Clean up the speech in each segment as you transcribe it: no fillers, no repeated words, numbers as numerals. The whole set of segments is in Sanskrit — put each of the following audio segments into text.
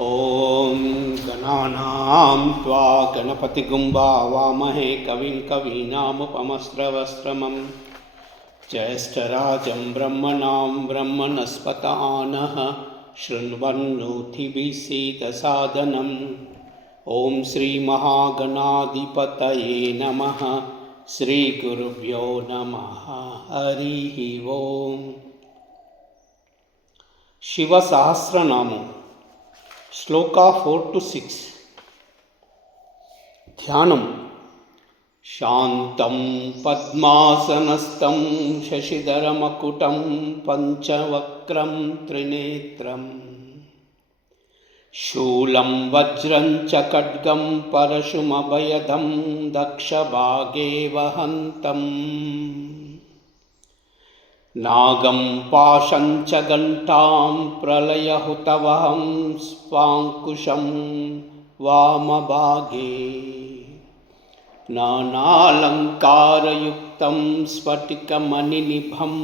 ॐ गणानां त्वा गणपतिगुं भावामहे कविं कवीनामुपमस्रवस्त्रमं ज्येष्ठराजं ब्रह्मणां ब्रह्मणस्पत आनः शृण्वन्नोतिभिः सीदसादनम्। ॐ श्रीमहागणाधिपतये नमः। श्रीगुरुभ्यो नमः। हरिः ओं। शिवसहस्रनामं श्लोका 4 to 6। ध्यानम्। शान्तं पद्मासनस्थं शशिधरमकुटं पञ्चवक्त्रं त्रिनेत्रम् शूलं वज्रं च खड्गं परशुमभयदं दक्षभागे वहन्तम् नागं पाशं च घण्टां प्रलयहुतवहं स्वाङ्कुशं वामभागे नानालङ्कारयुक्तं स्फटिकमणिनिभं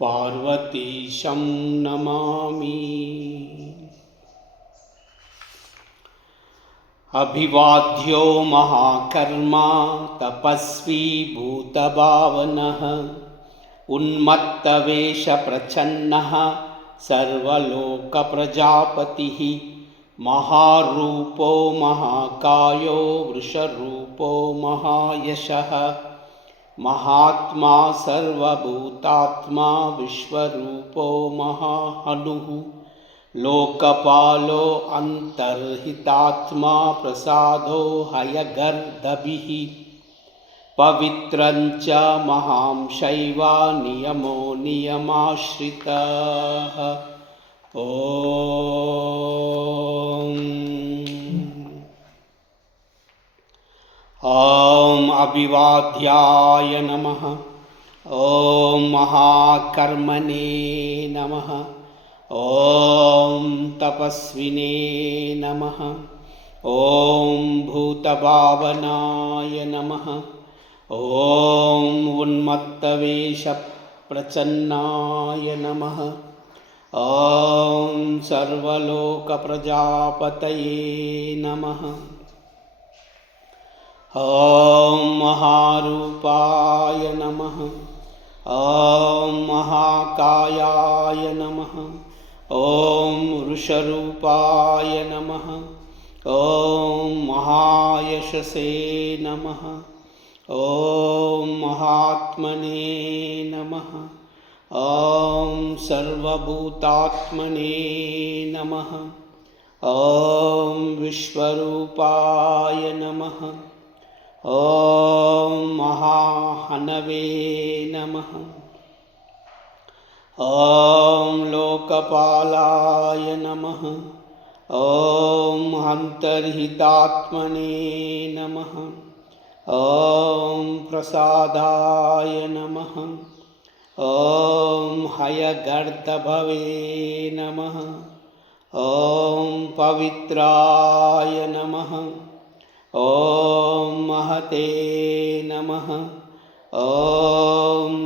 पार्वतीशं नमामि। अभिवाद्यो महाकर्मा तपस्वी भूतभावनः उन्मत्तवेषप्रच्छन्नः सर्वलोकप्रजापतिः महारूपो महाकायो वृषरूपो महायशः महात्मा सर्वभूतात्मा विश्वरूपो महाहनुः लोकपालो अन्तर्हितात्मा प्रसादो हयगर्दभिः पवित्रञ्च महांशैव नियमो नियमाश्रितः। ॐ अभिवाद्याय नमः। ॐ महाकर्मणे नमः। ॐ तपस्विने नमः। ॐ भूतभावनाय नमः। ॐ उन्मत्तवेषप्रच्छन्नाय नमः। ॐ सर्वलोकप्रजापतये नमः। ॐ महारूपाय नमः। ॐ महाकायाय नमः। ॐ वृषरूपाय नमः। ॐ महायशसे नमः। ॐ महात्मने नमः। ॐ सर्वभूतात्मने नमः। ॐ विश्वरूपाय नमः। ॐ महाहनवे नमः। ॐ लोकपालाय नमः। ॐ अन्तर्हितात्मने नमः। ॐ प्रसादाय नमः। ॐ हयगर्दभवे नमः। ॐ पवित्राय नमः। ॐ महते नमः। ॐ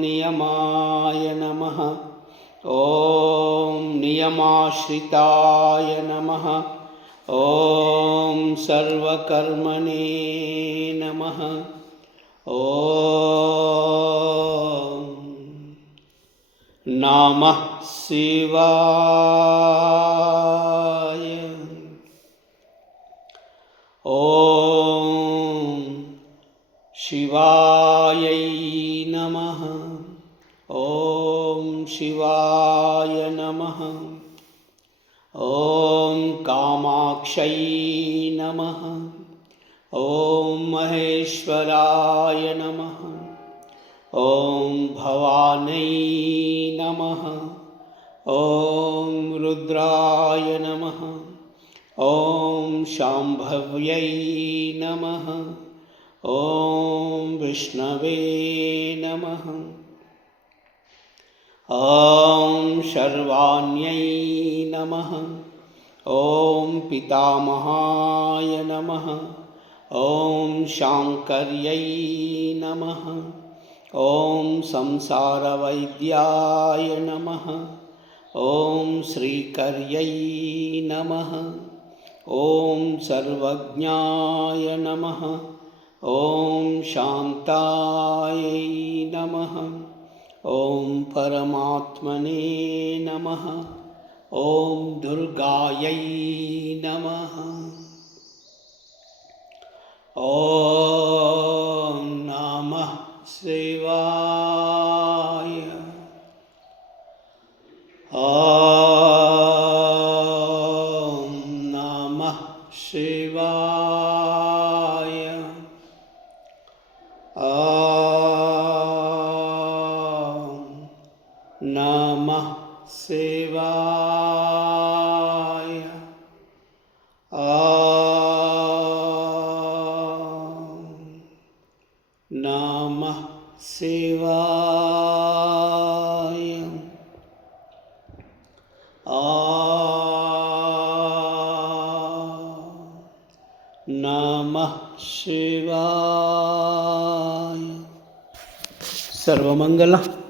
नियमाय नमः। ॐ नियमाश्रिताय नमः। ॐ सर्वकर्मणे नमः। ॐ नमः शिवाय। ॐ शिवायै नमः। ॐ शिवाय नमः। ॐ कामाक्षै नमः। ॐ महेश्वराय नमः। ॐ भवानै नमः। ॐ रुद्राय नमः। ॐ शाम्भव्यै नमः। ॐ विष्णवे नमः। ॐ शर्वाण्यै नमः। ॐ पितामहाय नमः। ॐ शाङ्कर्यै नमः। ॐ संसारवैद्याय नमः। ॐ श्रीकर्यै नमः। ॐ सर्वज्ञाय नमः। ॐ शान्तायै नमः। ॐ परमात्मने नमः। ॐ दुर्गायै नमः। ॐ नमः शिवाय। ॐ नमः शिवाय। ॐ नमः शिवाय। नमः शिवाय। नमः शिवाय। सर्वमंगल।